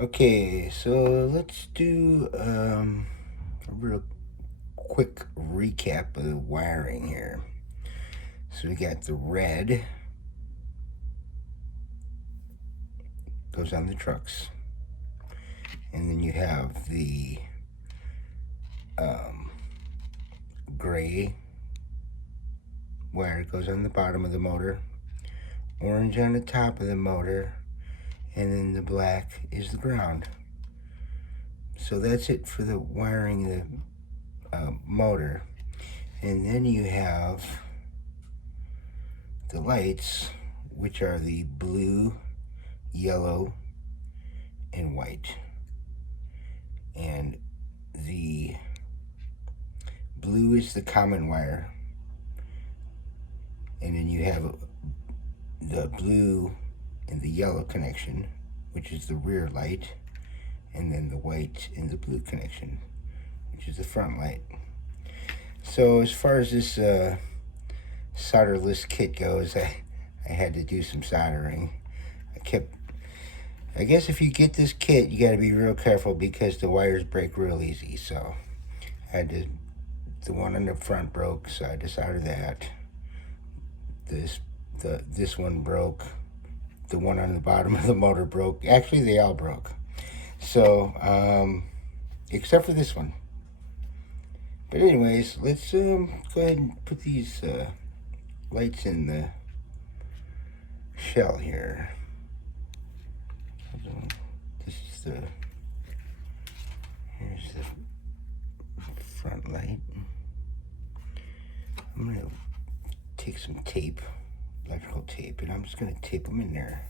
Okay, so let's do a real quick recap of the wiring here. So we got the red goes on the trucks, and then you have the gray wire goes on the bottom of the motor, orange on the top of the motor, and then the black is the ground. So that's it for the wiring of the motor. And then you have the lights, which are the blue, yellow, and white. And the blue is the common wire, and then you have the blue and the yellow connection, which is the rear light, and then the white and the blue connection, which is the front light. So as far as this solderless kit goes, I had to do some soldering. I guess if you get this kit, you got to be real careful because the wires break real easy. So I had to, the one on the front broke, so I had to solder that. This one broke. The one on the bottom of the motor broke. Actually, they all broke. So, except for this one. But anyways, let's go ahead and put these lights in the shell here. This is here's the front light. I'm gonna take some tape, electrical tape, and I'm just gonna tape them in there.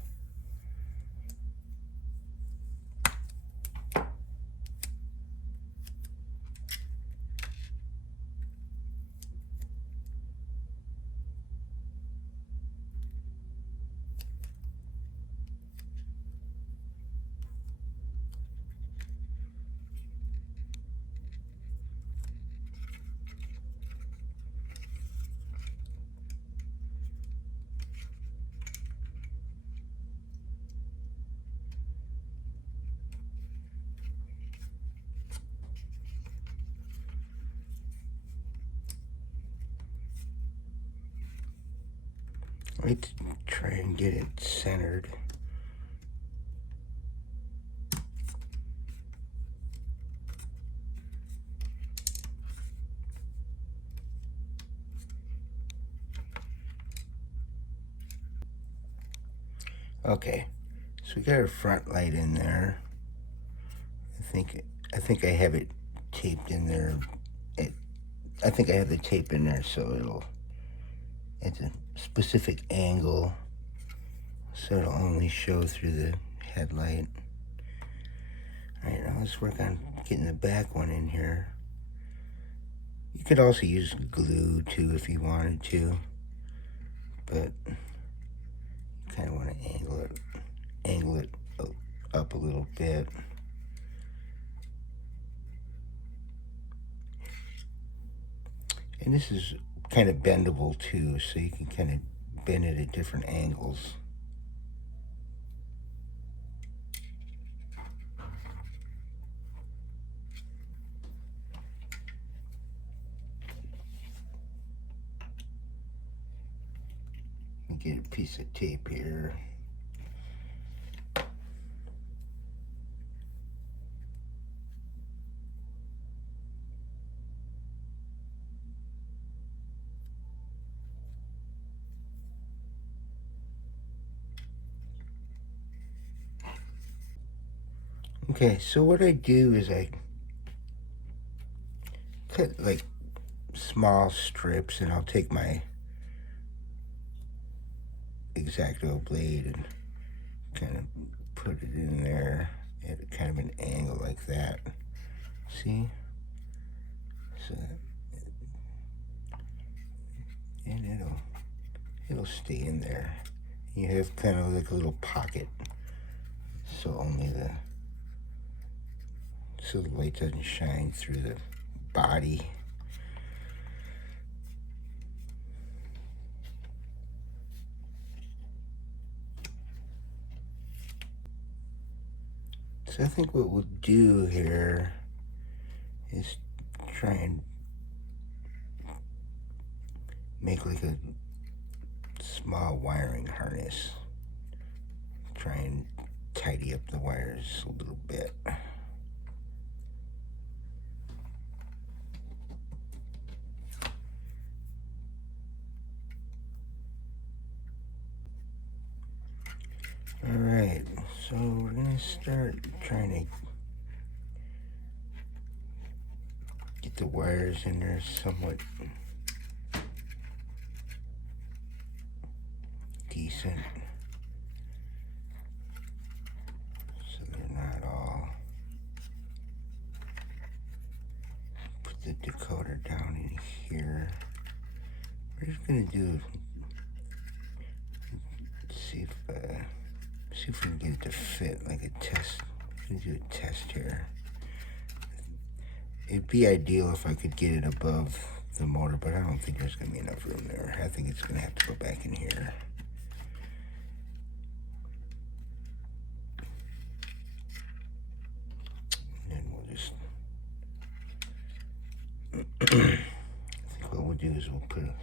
Let's try and get it centered. Okay, so we got our front light in there. I think I have it taped in there. I think I have the tape in there, so it's a specific angle, so it'll only show through the headlight. All right, now let's work on getting the back one in here. You could also use glue too if you wanted to, but you kind of want to angle it up a little bit. And this is kind of bendable too, so you can kind of bend it at different angles. Get a piece of tape here. Okay, so what I do is I cut like small strips, and I'll take my X-Acto blade and kind of put it in there at kind of an angle like that. See? So, and it'll stay in there. You have kind of like a little pocket, so the light doesn't shine through the body. So I think what we'll do here is try and make like a small wiring harness. Try and tidy up the wires a little bit. Alright, so we're going to start trying to get the wires in there somewhat decent, so they're not all. Put the decoder down in here. We're just going to do, see if we can get it to fit like a test. We're going to do a test here. It'd be ideal if I could get it above the motor, but I don't think there's going to be enough room there. I think it's going to have to go back in here. And then we'll just, I think what we'll do is we'll put a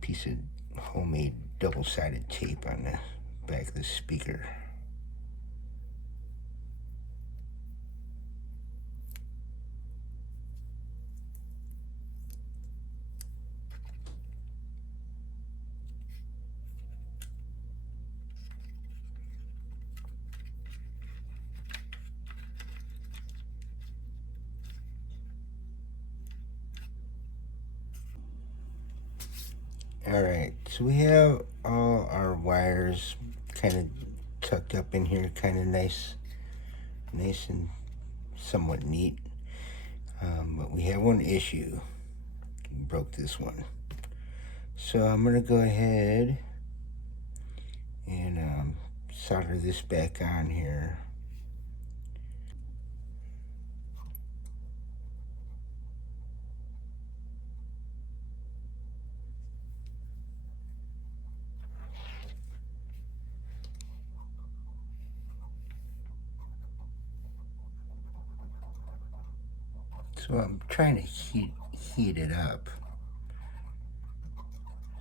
piece of homemade double-sided tape on the back of the speaker. Alright, so we have all our wires kind of tucked up in here, kind of nice and somewhat neat. But we have one issue. Broke this one. So I'm going to go ahead and solder this back on here. So I'm trying to heat it up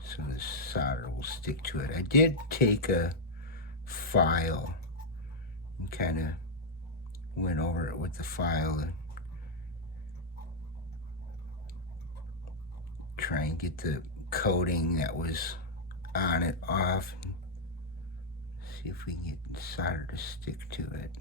so the solder will stick to it. I did take a file and kind of went over it with the file and try and get the coating that was on it off and see if we can get solder to stick to it.